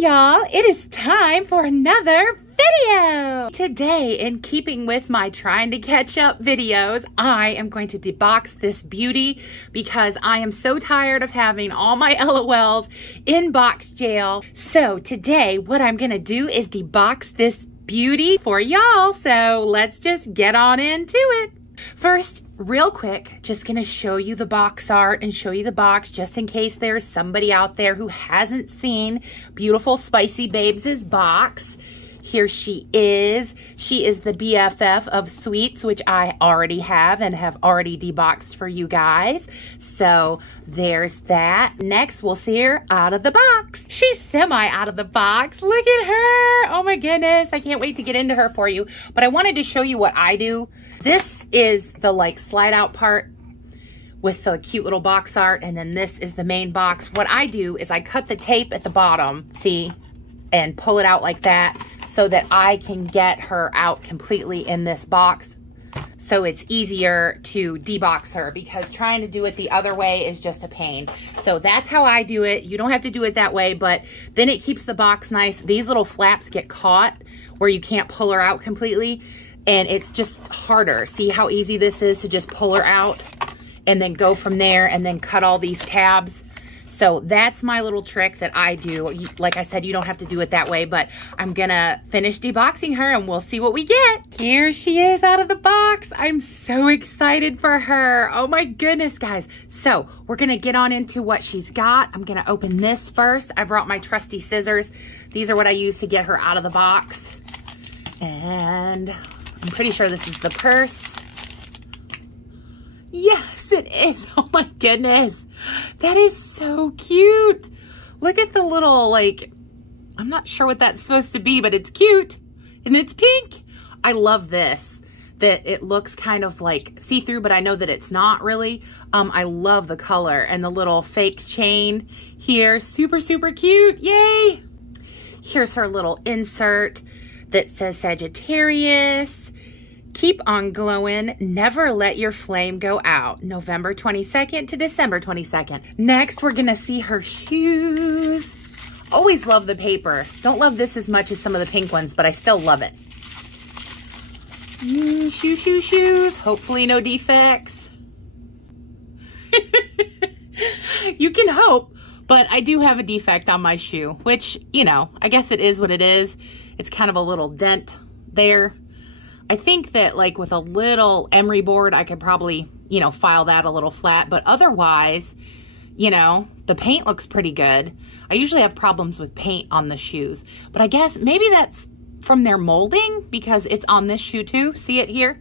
y'all, it is time for another video. Today, in keeping with my trying to catch up videos, I am going to debox this beauty because I am so tired of having all my LOLs in box jail. So today, what I'm gonna do is debox this beauty for y'all. So let's just get on into it. First, real quick, just gonna show you the box art and show you the box just in case there's somebody out there who hasn't seen Beautiful Spicy Babes' box. Here she is. She is the BFF of sweets, which I already have and have already deboxed for you guys. So there's that. Next, we'll see her out of the box. She's semi out of the box. Look at her. Oh my goodness. I can't wait to get into her for you. But I wanted to show you what I do. This is the like slide out part with the cute little box art. And then this is the main box. What I do is I cut the tape at the bottom, see, and pull it out like that so that I can get her out completely in this box. So it's easier to debox her because trying to do it the other way is just a pain. So that's how I do it. You don't have to do it that way, but then it keeps the box nice. These little flaps get caught where you can't pull her out completely. And it's just harder. See how easy this is to just pull her out and then go from there and then cut all these tabs. So that's my little trick that I do. Like I said, you don't have to do it that way, but I'm gonna finish deboxing her and we'll see what we get. Here she is out of the box. I'm so excited for her. Oh my goodness, guys. So we're gonna get on into what she's got. I'm gonna open this first. I brought my trusty scissors. These are what I use to get her out of the box. And I'm pretty sure this is the purse. Yes, it is. Oh my goodness. That is so cute. Look at the little, like, I'm not sure what that's supposed to be, but it's cute and it's pink. I love this, that it looks kind of like see-through, but I know that it's not really. I love the color and the little fake chain here. Super, super cute. Yay. Here's her little insert that says Sagittarius. Keep on glowing, never let your flame go out. November 22nd to December 22nd. Next, we're gonna see her shoes. Always love the paper. Don't love this as much as some of the pink ones, but I still love it. Shoes. Hopefully no defects. You can hope, but I do have a defect on my shoe, which, you know, I guess it is what it is. It's kind of a little dent there. I think that like with a little emery board, I could probably, you know, file that a little flat, but otherwise, you know, the paint looks pretty good. I usually have problems with paint on the shoes, but I guess maybe that's from their molding because it's on this shoe too. See it here?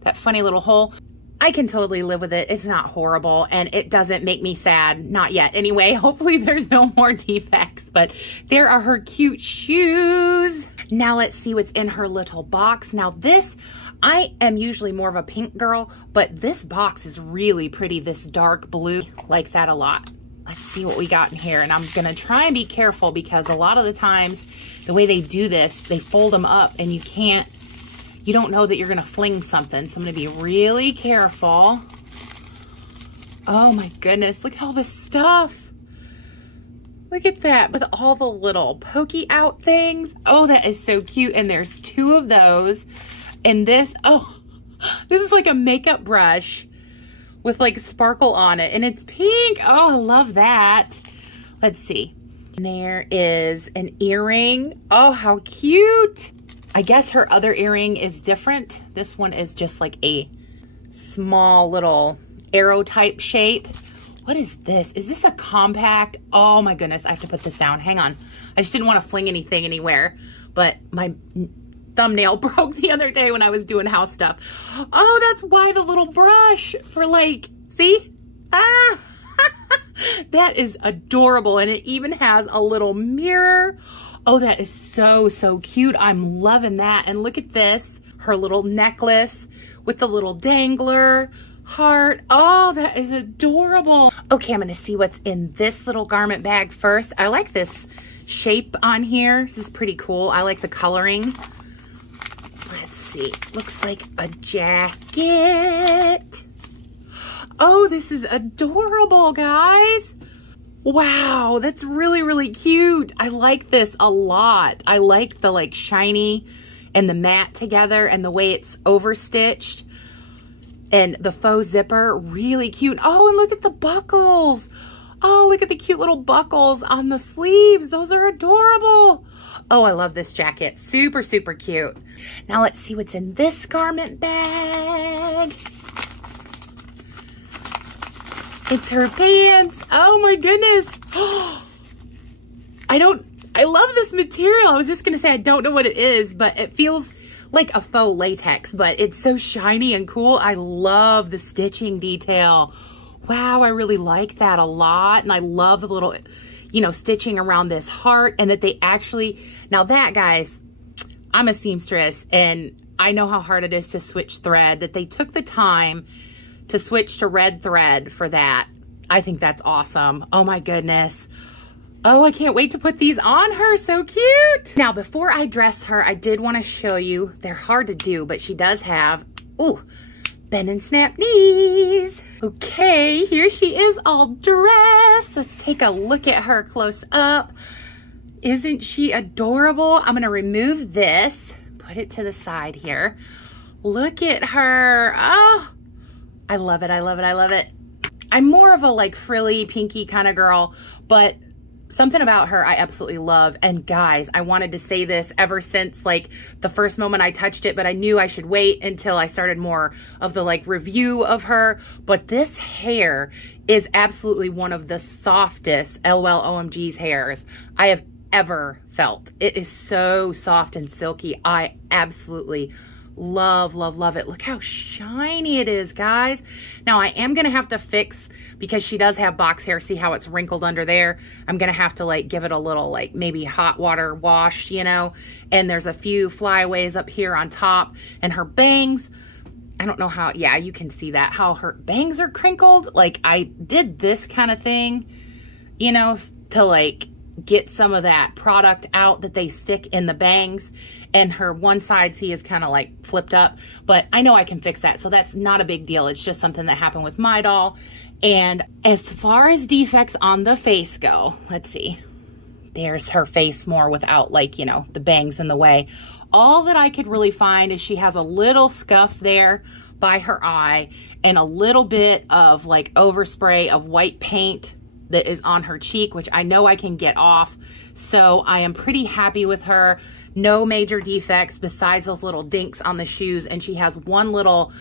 That funny little hole. I can totally live with it. It's not horrible and it doesn't make me sad. Not yet. Anyway, hopefully there's no more defects, but there are her cute shoes. Now let's see what's in her little box. Now this, I am usually more of a pink girl, but this box is really pretty, this dark blue. Like that a lot. Let's see what we got in here. And I'm gonna try and be careful because a lot of the times, the way they do this, they fold them up and you don't know that you're gonna fling something. So I'm gonna be really careful. Oh my goodness, look at all this stuff. Look at that with all the little pokey out things. Oh, that is so cute. And there's two of those. And this, oh, this is like a makeup brush with like sparkle on it. And it's pink. Oh, I love that. Let's see. And there is an earring. Oh, how cute. I guess her other earring is different. This one is just like a small little arrow type shape. What is this? Is this a compact? Oh my goodness, I have to put this down. Hang on. I just didn't want to fling anything anywhere, but my thumbnail broke the other day when I was doing house stuff. Oh, that's why the little brush for like, see? Ah, that is adorable. And it even has a little mirror. Oh, that is so, so cute. I'm loving that. And look at this, her little necklace with the little dangler. Heart. Oh, that is adorable. Okay, I'm gonna see what's in this little garment bag first. I like this shape on here. This is pretty cool. I like the coloring. Let's see. Looks like a jacket. Oh, this is adorable, guys. Wow, that's really, really cute. I like this a lot. I like the like shiny and the matte together and the way it's overstitched. And the faux zipper, really cute. Oh, and look at the buckles. Oh, look at the cute little buckles on the sleeves. Those are adorable. Oh, I love this jacket. Super, super cute. Now let's see what's in this garment bag. It's her pants. Oh my goodness. I love this material. I was just gonna say, I don't know what it is, but it feels like a faux latex, but it's so shiny and cool. I love the stitching detail. Wow, I really like that a lot. And I love the little, you know, stitching around this heart, and that they actually, now that, guys, I'm a seamstress and I know how hard it is to switch thread, that they took the time to switch to red thread for that. I think that's awesome. Oh my goodness. Oh, I can't wait to put these on her. So cute. Now, before I dress her, I did want to show you, they're hard to do, but she does have, ooh, bend and snap knees. Okay, here she is all dressed. Let's take a look at her close up. Isn't she adorable? I'm gonna remove this, put it to the side here. Look at her. Oh, I love it, I love it, I love it. I'm more of a like frilly, pinky kind of girl, but something about her I absolutely love. And guys, I wanted to say this ever since like the first moment I touched it, but I knew I should wait until I started more of the like review of her. But this hair is absolutely one of the softest LOL OMG's hairs I have ever felt. It is so soft and silky. I absolutely love, love, love it. Look how shiny it is, guys. Now I am going to have to fix, because she does have box hair. See how it's wrinkled under there? I'm going to have to like give it a little like maybe hot water wash, you know, and there's a few flyaways up here on top, and her bangs, I don't know how, yeah, you can see that, how her bangs are crinkled. Like I did this kind of thing, you know, to like get some of that product out that they stick in the bangs, and her one side, see, is kind of like flipped up, but I know I can fix that. So that's not a big deal. It's just something that happened with my doll. And as far as defects on the face go, let's see, there's her face more without like, you know, the bangs in the way. All that I could really find is she has a little scuff there by her eye and a little bit of like overspray of white paint that is on her cheek, which I know I can get off. So I am pretty happy with her. No major defects besides those little dinks on the shoes. And she has one little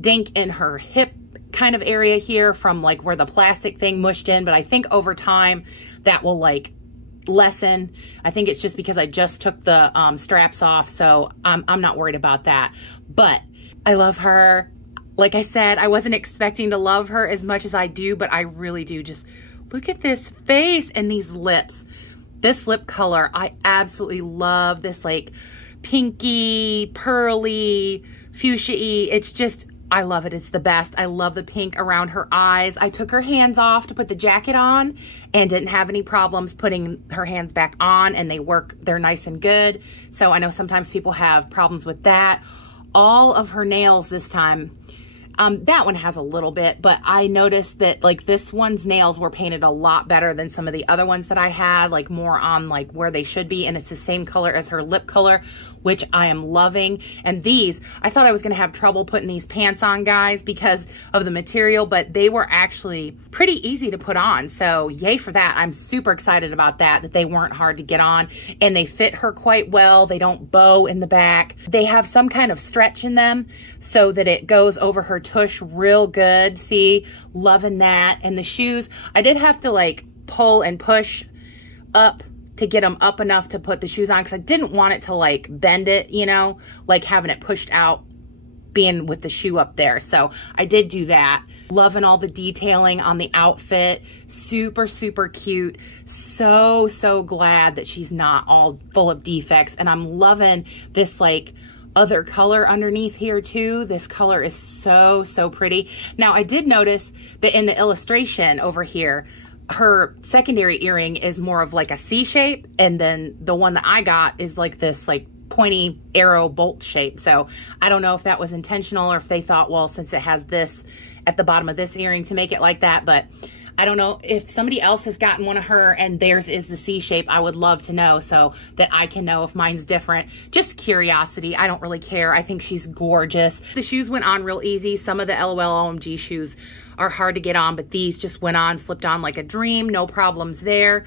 dink in her hip kind of area here from like where the plastic thing mushed in. But I think over time that will like lessen. I think it's just because I just took the straps off. So I'm not worried about that. But I love her. Like I said, I wasn't expecting to love her as much as I do, but I really do. Just look at this face and these lips. This lip color, I absolutely love. This like pinky, pearly, fuchsia-y. It's just, I love it. It's the best. I love the pink around her eyes. I took her hands off to put the jacket on and didn't have any problems putting her hands back on, and they work. They're nice and good. So I know sometimes people have problems with that. All of her nails this time, that one has a little bit, but I noticed that like this one's nails were painted a lot better than some of the other ones that I had, like more on like where they should be. And it's the same color as her lip color, which I am loving. And these, I thought I was going to have trouble putting these pants on, guys, because of the material, but they were actually pretty easy to put on. So yay for that. I'm super excited about that they weren't hard to get on, and they fit her quite well. They don't bow in the back. They have some kind of stretch in them so that it goes over her tush real good. See, loving that. And the shoes, I did have to like pull and push up to get them up enough to put the shoes on, because I didn't want it to like bend it, you know, like having it pushed out being with the shoe up there. So I did do that. Loving all the detailing on the outfit. Super, super cute. So, so glad that she's not all full of defects. And I'm loving this like other color underneath here too. This color is so, so pretty. Now I did notice that in the illustration over here, her secondary earring is more of like a C shape, and then the one that I got is like this like pointy arrow bolt shape. So I don't know if that was intentional or if they thought, well, since it has this at the bottom of this earring to make it like that, but I don't know if somebody else has gotten one of her and theirs is the C shape. I would love to know so that I can know if mine's different. Just curiosity. I don't really care. I think she's gorgeous. The shoes went on real easy. Some of the LOL OMG shoes are hard to get on, but these just went on, slipped on like a dream. No problems there.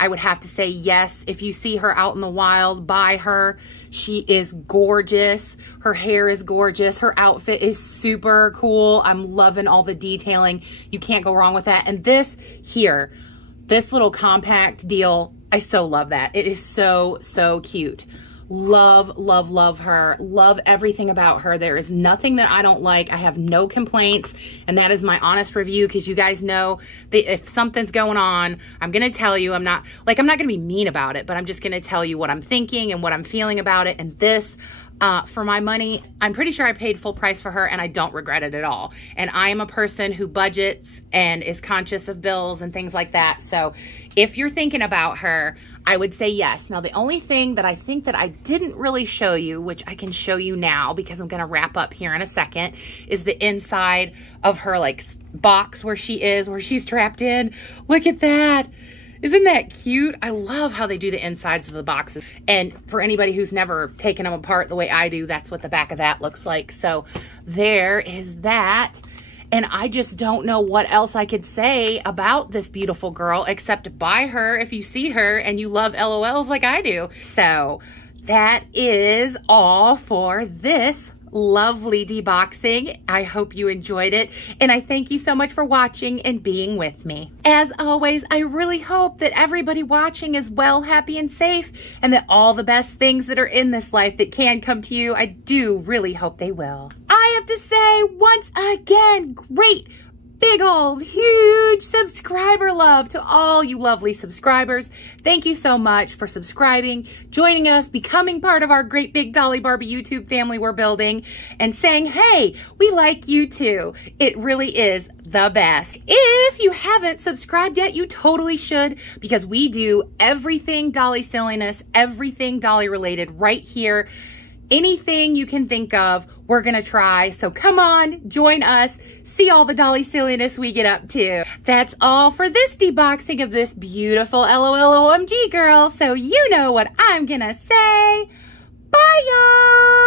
I would have to say yes. If you see her out in the wild, buy her. She is gorgeous. Her hair is gorgeous. Her outfit is super cool. I'm loving all the detailing. You can't go wrong with that. And this here, this little compact deal, I so love that. It is so, so cute. Love, love, love her. Love everything about her. There is nothing that I don't like. I have no complaints, and that is my honest review, because you guys know that if something's going on, I'm going to tell you. I'm not going to be mean about it, but I'm just going to tell you what I'm thinking and what I'm feeling about it. And this, for my money, I'm pretty sure I paid full price for her, and I don't regret it at all. And I am a person who budgets and is conscious of bills and things like that. So if you're thinking about her, I would say yes. Now, the only thing that I think that I didn't really show you, which I can show you now because I'm going to wrap up here in a second, is the inside of her like box where she's trapped in. Look at that. Isn't that cute? I love how they do the insides of the boxes. And for anybody who's never taken them apart the way I do, that's what the back of that looks like. So there is that. And I just don't know what else I could say about this beautiful girl except buy her if you see her and you love LOLs like I do. So that is all for this lovely deboxing. I hope you enjoyed it, and I thank you so much for watching and being with me. As always, I really hope that everybody watching is well, happy, and safe, and that all the best things that are in this life that can come to you, I do really hope they will. I have to say, once again, great big old huge subscriber love to all you lovely subscribers. Thank you so much for subscribing, joining us, becoming part of our great big Dolly Barbie YouTube family we're building, and saying, hey, we like you too. It really is the best. If you haven't subscribed yet, you totally should, because we do everything Dolly silliness, everything Dolly related right here. Anything you can think of, we're gonna try. So come on, join us, see all the Dolly silliness we get up to. That's all for this deboxing of this beautiful LOL OMG girl. So you know what I'm gonna say. Bye, y'all.